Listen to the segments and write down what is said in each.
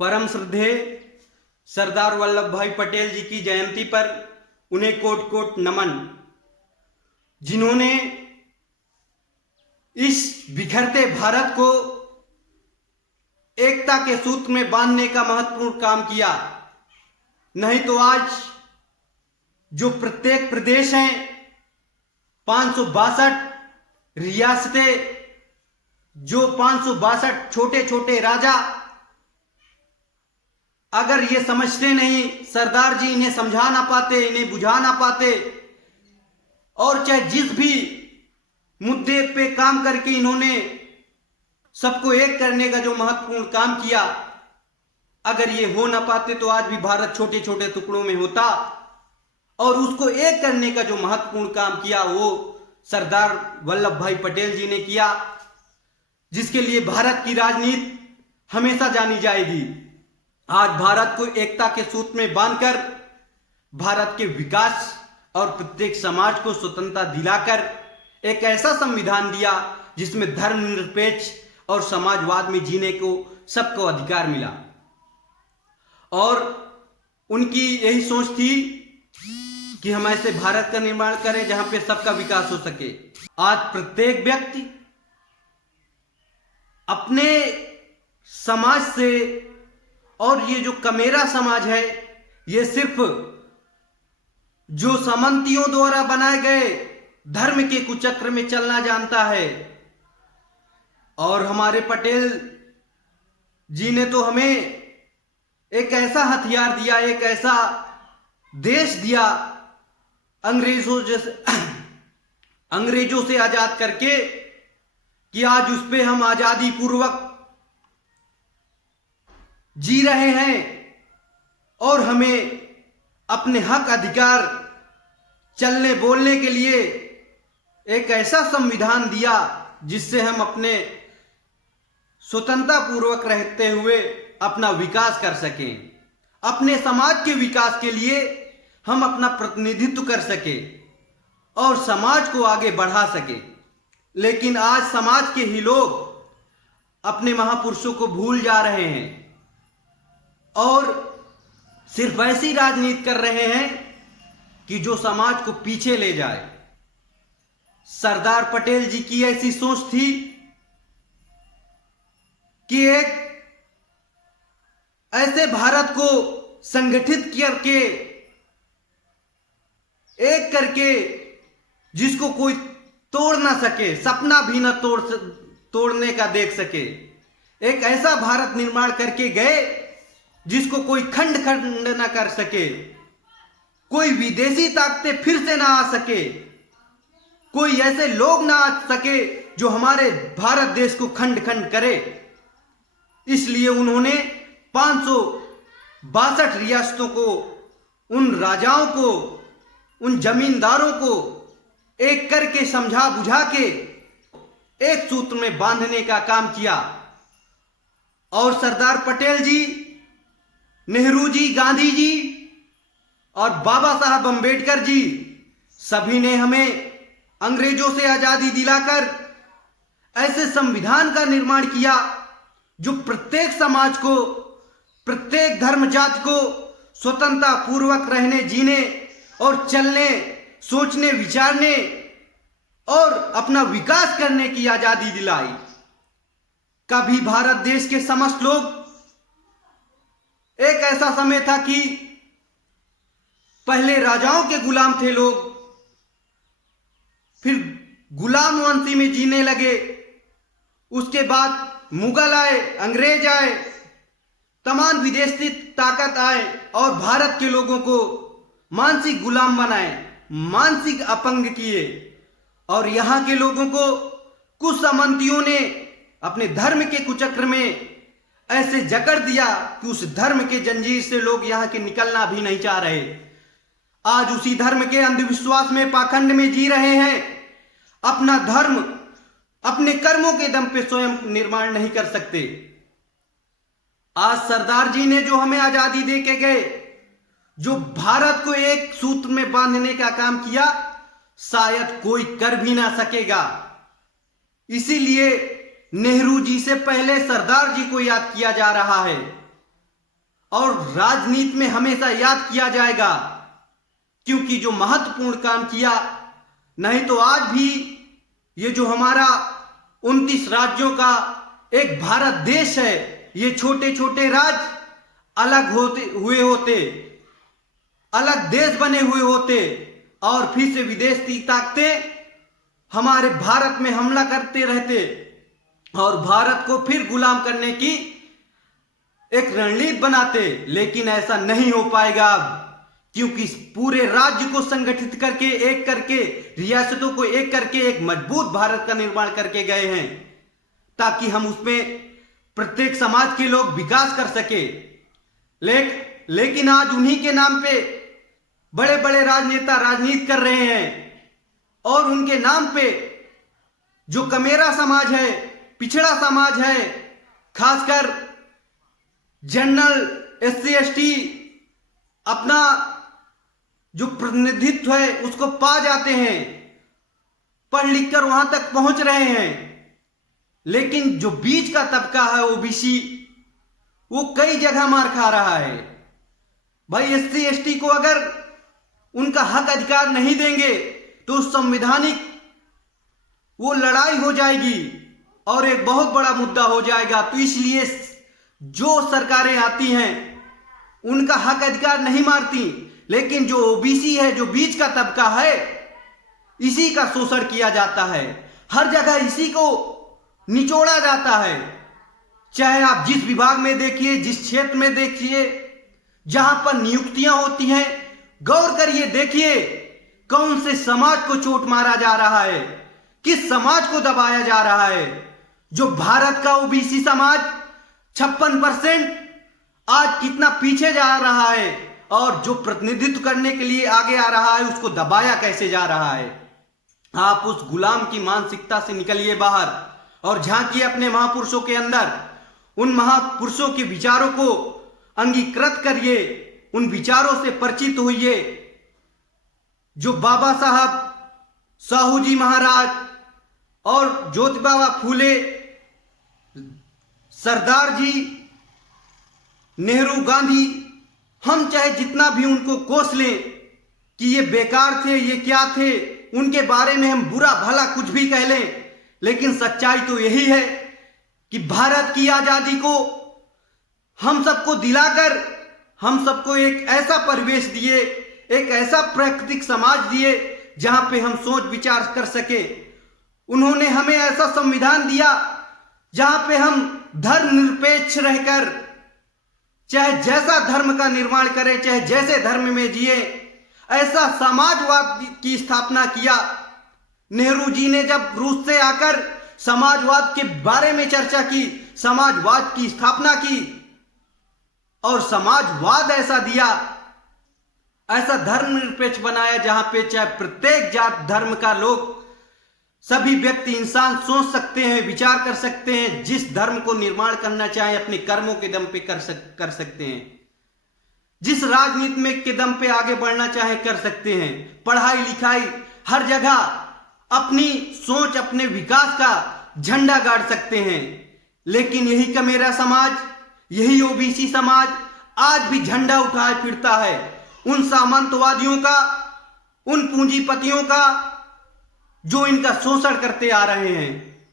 परम श्रद्धेय सरदार वल्लभ भाई पटेल जी की जयंती पर उन्हें कोट कोट नमन, जिन्होंने इस बिखरते भारत को एकता के सूत्र में बांधने का महत्वपूर्ण काम किया। नहीं तो आज जो प्रत्येक प्रदेश हैं, 562 रियासतें, जो 562 छोटे छोटे राजा, अगर ये समझते नहीं, सरदार जी इन्हें समझा ना पाते, इन्हें बुझा ना पाते, और चाहे जिस भी मुद्दे पे काम करके इन्होंने सबको एक करने का जो महत्वपूर्ण काम किया, अगर ये हो ना पाते तो आज भी भारत छोटे छोटे टुकड़ों में होता। और उसको एक करने का जो महत्वपूर्ण काम किया वो सरदार वल्लभ भाई पटेल जी ने किया, जिसके लिए भारत की राजनीति हमेशा जानी जाएगी। आज भारत को एकता के सूत्र में बांधकर भारत के विकास और प्रत्येक समाज को स्वतंत्रता दिलाकर एक ऐसा संविधान दिया जिसमें धर्मनिरपेक्ष और समाजवाद में जीने को सबको अधिकार मिला। और उनकी यही सोच थी कि हम ऐसे भारत का निर्माण करें जहां पे सबका विकास हो सके। आज प्रत्येक व्यक्ति अपने समाज से, और ये जो कमेरा समाज है, ये सिर्फ जो सामंतियों द्वारा बनाए गए धर्म के कुचक्र में चलना जानता है। और हमारे पटेल जी ने तो हमें एक ऐसा हथियार दिया, एक ऐसा देश दिया, अंग्रेजों से आजाद करके, कि आज उस पे हम आजादी पूर्वक जी रहे हैं और हमें अपने हक अधिकार चलने बोलने के लिए एक ऐसा संविधान दिया जिससे हम अपने स्वतंत्रता पूर्वक रहते हुए अपना विकास कर सकें, अपने समाज के विकास के लिए हम अपना प्रतिनिधित्व कर सकें और समाज को आगे बढ़ा सकें। लेकिन आज समाज के ही लोग अपने महापुरुषों को भूल जा रहे हैं और सिर्फ ऐसी राजनीति कर रहे हैं कि जो समाज को पीछे ले जाए। सरदार पटेल जी की ऐसी सोच थी कि एक ऐसे भारत को संगठित करके, एक करके, जिसको कोई तोड़ ना सके, सपना भी ना तोड़ने का देख सके, एक ऐसा भारत निर्माण करके गए जिसको कोई खंड खंड ना कर सके, कोई विदेशी ताकतें फिर से ना आ सके, कोई ऐसे लोग ना आ सके जो हमारे भारत देश को खंड खंड करे। इसलिए उन्होंने 562 रियासतों को, उन राजाओं को, उन जमींदारों को एक करके समझा बुझा के एक सूत्र में बांधने का काम किया। और सरदार पटेल जी, नेहरू जी, गांधी जी और बाबा साहब अंबेडकर जी, सभी ने हमें अंग्रेजों से आजादी दिलाकर ऐसे संविधान का निर्माण किया जो प्रत्येक समाज को, प्रत्येक धर्म जाति को स्वतंत्रता पूर्वक रहने, जीने और चलने, सोचने, विचारने और अपना विकास करने की आजादी दिलाई। कभी भारत देश के समस्त लोग, एक ऐसा समय था कि पहले राजाओं के गुलाम थे लोग, फिर गुलाम वंशी में जीने लगे, उसके बाद मुगल आए, अंग्रेज आए, तमाम विदेशी ताकत आए और भारत के लोगों को मानसिक गुलाम बनाए, मानसिक अपंग किए। और यहां के लोगों को कुछ सामंतियों ने अपने धर्म के कुचक्र में ऐसे जकड़ दिया कि उस धर्म के जंजीर से लोग यहां के निकलना भी नहीं चाह रहे। आज उसी धर्म के अंधविश्वास में, पाखंड में जी रहे हैं। अपना धर्म अपने कर्मों के दम पे स्वयं निर्माण नहीं कर सकते। आज सरदार जी ने जो हमें आजादी दे के गए, जो भारत को एक सूत्र में बांधने का काम किया, शायद कोई कर भी ना सकेगा। इसीलिए नेहरू जी से पहले सरदार जी को याद किया जा रहा है। और राजनीति में हमेशा याद किया जाएगा, क्योंकि जो महत्वपूर्ण काम किया। नहीं तो आज भी ये जो हमारा 29 राज्यों का एक भारत देश है, ये छोटे छोटे राज्य अलग होते, अलग देश बने हुए होते, और फिर से विदेशी ताकतें हमारे भारत में हमला करते रहते और भारत को फिर गुलाम करने की एक रणनीति बनाते। लेकिन ऐसा नहीं हो पाएगा अब, क्योंकि इस पूरे राज्य को संगठित करके, एक करके, रियासतों को एक करके एक मजबूत भारत का निर्माण करके गए हैं, ताकि हम उसमें प्रत्येक समाज के लोग विकास कर सके। लेकिन आज उन्हीं के नाम पे बड़े बड़े राजनेता राजनीति कर रहे हैं, और उनके नाम पे जो कमेरा समाज है, पिछड़ा समाज है, खासकर जनरल, SC ST अपना जो प्रतिनिधित्व है उसको पा जाते हैं, पढ़ लिख कर वहां तक पहुंच रहे हैं। लेकिन जो बीच का तबका है OBC, वो कई जगह मार खा रहा है। भाई SC ST को अगर उनका हक अधिकार नहीं देंगे तो संवैधानिक वो लड़ाई हो जाएगी और एक बहुत बड़ा मुद्दा हो जाएगा। तो इसलिए जो सरकारें आती हैं उनका हक अधिकार नहीं मारती, लेकिन जो OBC है, जो बीच का तबका है, इसी का शोषण किया जाता है। हर जगह इसी को निचोड़ा जाता है। चाहे आप जिस विभाग में देखिए, जिस क्षेत्र में देखिए, जहां पर नियुक्तियां होती हैं, गौर करिए, देखिए कौन से समाज को चोट मारा जा रहा है, किस समाज को दबाया जा रहा है। जो भारत का OBC समाज 56% आज कितना पीछे जा रहा है, और जो प्रतिनिधित्व करने के लिए आगे आ रहा है उसको दबाया कैसे जा रहा है। आप उस गुलाम की मानसिकता से निकलिए बाहर और झांकिए अपने महापुरुषों के अंदर। उन महापुरुषों के विचारों को अंगीकृत करिए, उन विचारों से परिचित होइए। जो बाबा साहब, साहू जी महाराज और ज्योतिबा फूले, सरदार जी, नेहरू, गांधी, हम चाहे जितना भी उनको कोस लें कि ये बेकार थे, ये क्या थे, उनके बारे में हम बुरा भला कुछ भी कह लें, लेकिन सच्चाई तो यही है कि भारत की आजादी को हम सबको दिलाकर हम सबको एक ऐसा परिवेश दिए, एक ऐसा प्राकृतिक समाज दिए जहां पे हम सोच विचार कर सके। उन्होंने हमें ऐसा संविधान दिया जहां पे हम धर्मनिरपेक्ष रहकर चाहे जैसा धर्म का निर्माण करें, चाहे जैसे धर्म में जिए, ऐसा समाजवाद की स्थापना किया। नेहरू जी ने जब रूस से आकर समाजवाद के बारे में चर्चा की, समाजवाद की स्थापना की और समाजवाद ऐसा दिया, ऐसा धर्मनिरपेक्ष बनाया जहां पे चाहे प्रत्येक जात धर्म का लोग, सभी व्यक्ति, इंसान सोच सकते हैं, विचार कर सकते हैं, जिस धर्म को निर्माण करना चाहे अपने कर्मों के दम पे कर सकते हैं, जिस राजनीति में के दम पे आगे बढ़ना चाहे कर सकते हैं। पढ़ाई लिखाई हर जगह अपनी सोच, अपने विकास का झंडा गाड़ सकते हैं। लेकिन यही कमेरा समाज, यही OBC समाज आज भी झंडा उठाए फिरता है उन सामंतवादियों का, उन पूंजीपतियों का जो इनका शोषण करते आ रहे हैं।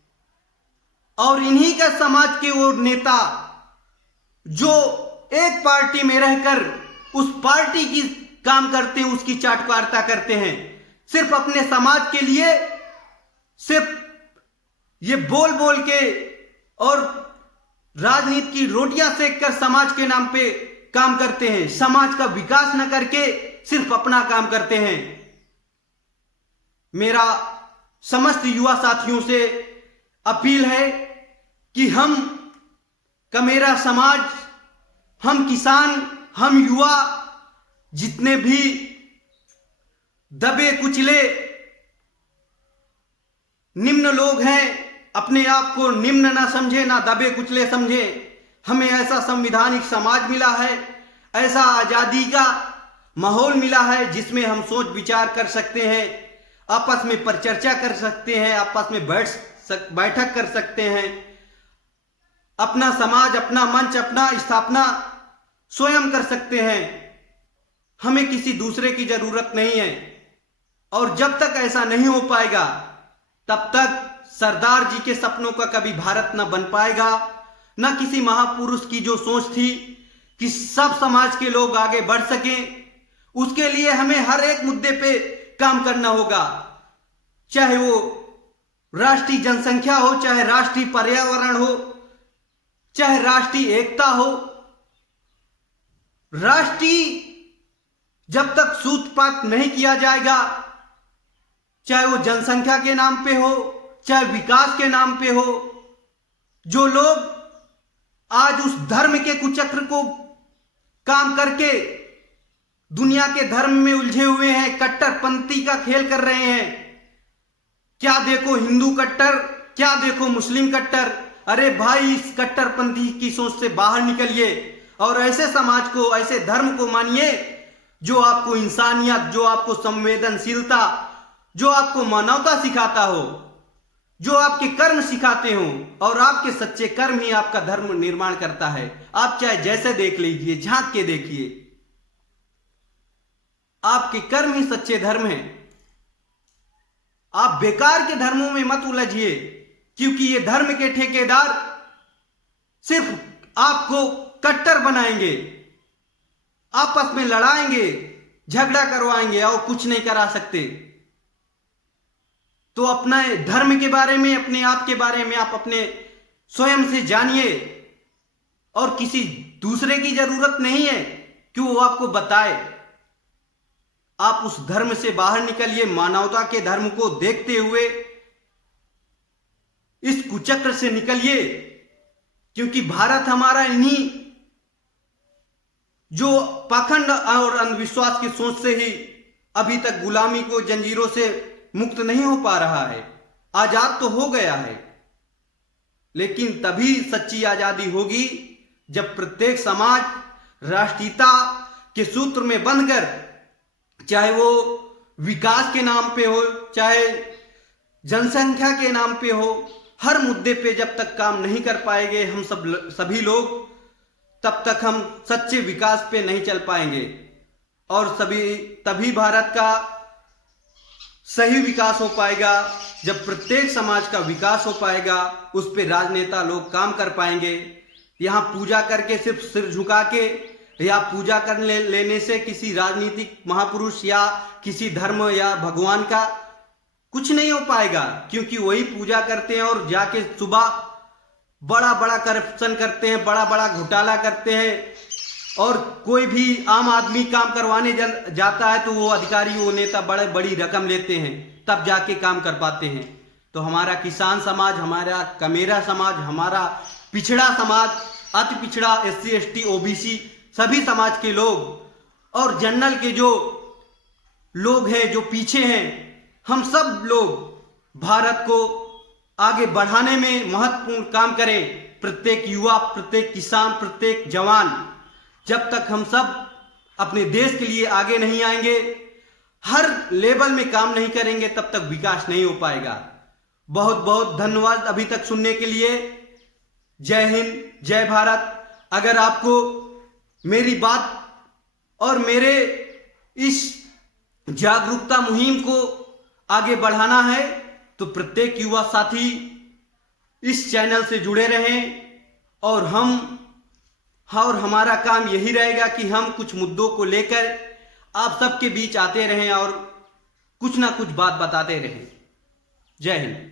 और इन्हीं का समाज के वो नेता जो एक पार्टी में रहकर उस पार्टी की काम करते हैं, उसकी चाटुकारिता करते हैं, सिर्फ अपने समाज के लिए, सिर्फ ये बोल बोल के और राजनीति की रोटियां सेक कर समाज के नाम पे काम करते हैं। समाज का विकास न करके सिर्फ अपना काम करते हैं। मेरा समस्त युवा साथियों से अपील है कि हम कमेरा समाज, हम किसान, हम युवा, जितने भी दबे कुचले निम्न लोग हैं, अपने आप को निम्न ना समझे, ना दबे कुचले समझे। हमें ऐसा संविधानिक समाज मिला है, ऐसा आजादी का माहौल मिला है जिसमें हम सोच विचार कर सकते हैं, आपस में परिचर्चा कर सकते हैं, आपस में बैठक कर सकते हैं, अपना समाज, अपना मंच, अपना स्थापना स्वयं कर सकते हैं, हमें किसी दूसरे की जरूरत नहीं है। और जब तक ऐसा नहीं हो पाएगा तब तक सरदार जी के सपनों का कभी भारत न बन पाएगा, न किसी महापुरुष की जो सोच थी कि सब समाज के लोग आगे बढ़ सकें। उसके लिए हमें हर एक मुद्दे पे काम करना होगा, चाहे वो राष्ट्रीय जनसंख्या हो, चाहे राष्ट्रीय पर्यावरण हो, चाहे राष्ट्रीय एकता हो। राष्ट्रीय जब तक सूत्रपात नहीं किया जाएगा, चाहे वो जनसंख्या के नाम पे हो, चाहे विकास के नाम पे हो, जो लोग आज उस धर्म के कुचक्र को काम करके दुनिया के धर्म में उलझे हुए हैं, कट्टरपंथी का खेल कर रहे हैं। क्या देखो हिंदू कट्टर, क्या देखो मुस्लिम कट्टर। अरे भाई, इस कट्टरपंथी की सोच से बाहर निकलिए और ऐसे समाज को, ऐसे धर्म को मानिए जो आपको इंसानियत, जो आपको संवेदनशीलता, जो आपको मानवता सिखाता हो, जो आपके कर्म सिखाते हो। और आपके सच्चे कर्म ही आपका धर्म निर्माण करता है। आप चाहे जैसे देख लीजिए, झांक के देखिए, आपके कर्म ही सच्चे धर्म हैं। आप बेकार के धर्मों में मत उलझिए, क्योंकि ये धर्म के ठेकेदार सिर्फ आपको कट्टर बनाएंगे, आपस में लड़ाएंगे, झगड़ा करवाएंगे और कुछ नहीं करा सकते। तो अपने धर्म के बारे में, अपने आप के बारे में आप अपने स्वयं से जानिए और किसी दूसरे की जरूरत नहीं है कि वो आपको बताए। आप उस धर्म से बाहर निकलिए, मानवता के धर्म को देखते हुए इस कुचक्र से निकलिए, क्योंकि भारत हमारा इन्हीं जो पाखंड और अंधविश्वास की सोच से ही अभी तक गुलामी को जंजीरों से मुक्त नहीं हो पा रहा है। आजाद तो हो गया है, लेकिन तभी सच्ची आजादी होगी जब प्रत्येक समाज राष्ट्रीयता के सूत्र में बंधकर, चाहे वो विकास के नाम पे हो, चाहे जनसंख्या के नाम पे हो, हर मुद्दे पे जब तक काम नहीं कर पाएंगे हम सभी लोग, तब तक हम सच्चे विकास पे नहीं चल पाएंगे। और तभी भारत का सही विकास हो पाएगा जब प्रत्येक समाज का विकास हो पाएगा, उस पे राजनेता लोग काम कर पाएंगे। यहाँ पूजा करके, सिर्फ सिर झुका के या पूजा कर लेने से किसी राजनीतिक महापुरुष या किसी धर्म या भगवान का कुछ नहीं हो पाएगा, क्योंकि वही पूजा करते हैं और जाके सुबह बड़ा बड़ा करप्शन करते हैं, बड़ा बड़ा घोटाला करते हैं। और कोई भी आम आदमी काम करवाने जाता है तो वो अधिकारी, वो नेता बड़े बड़ी रकम लेते हैं, तब जाके काम कर पाते हैं। तो हमारा किसान समाज, हमारा कमेरा समाज, हमारा पिछड़ा समाज, अति पिछड़ा, SC ST OBC सभी समाज के लोग और जनरल के जो लोग हैं, जो पीछे हैं, हम सब लोग भारत को आगे बढ़ाने में महत्वपूर्ण काम करें। प्रत्येक युवा, प्रत्येक किसान, प्रत्येक जवान, जब तक हम सब अपने देश के लिए आगे नहीं आएंगे, हर लेवल में काम नहीं करेंगे, तब तक विकास नहीं हो पाएगा। बहुत बहुत धन्यवाद अभी तक सुनने के लिए। जय हिंद, जय भारत। अगर आपको मेरी बात और मेरे इस जागरूकता मुहिम को आगे बढ़ाना है तो प्रत्येक युवा साथी इस चैनल से जुड़े रहें। और हमारा काम यही रहेगा कि हम कुछ मुद्दों को लेकर आप सबके बीच आते रहें और कुछ ना कुछ बात बताते रहें। जय हिंद।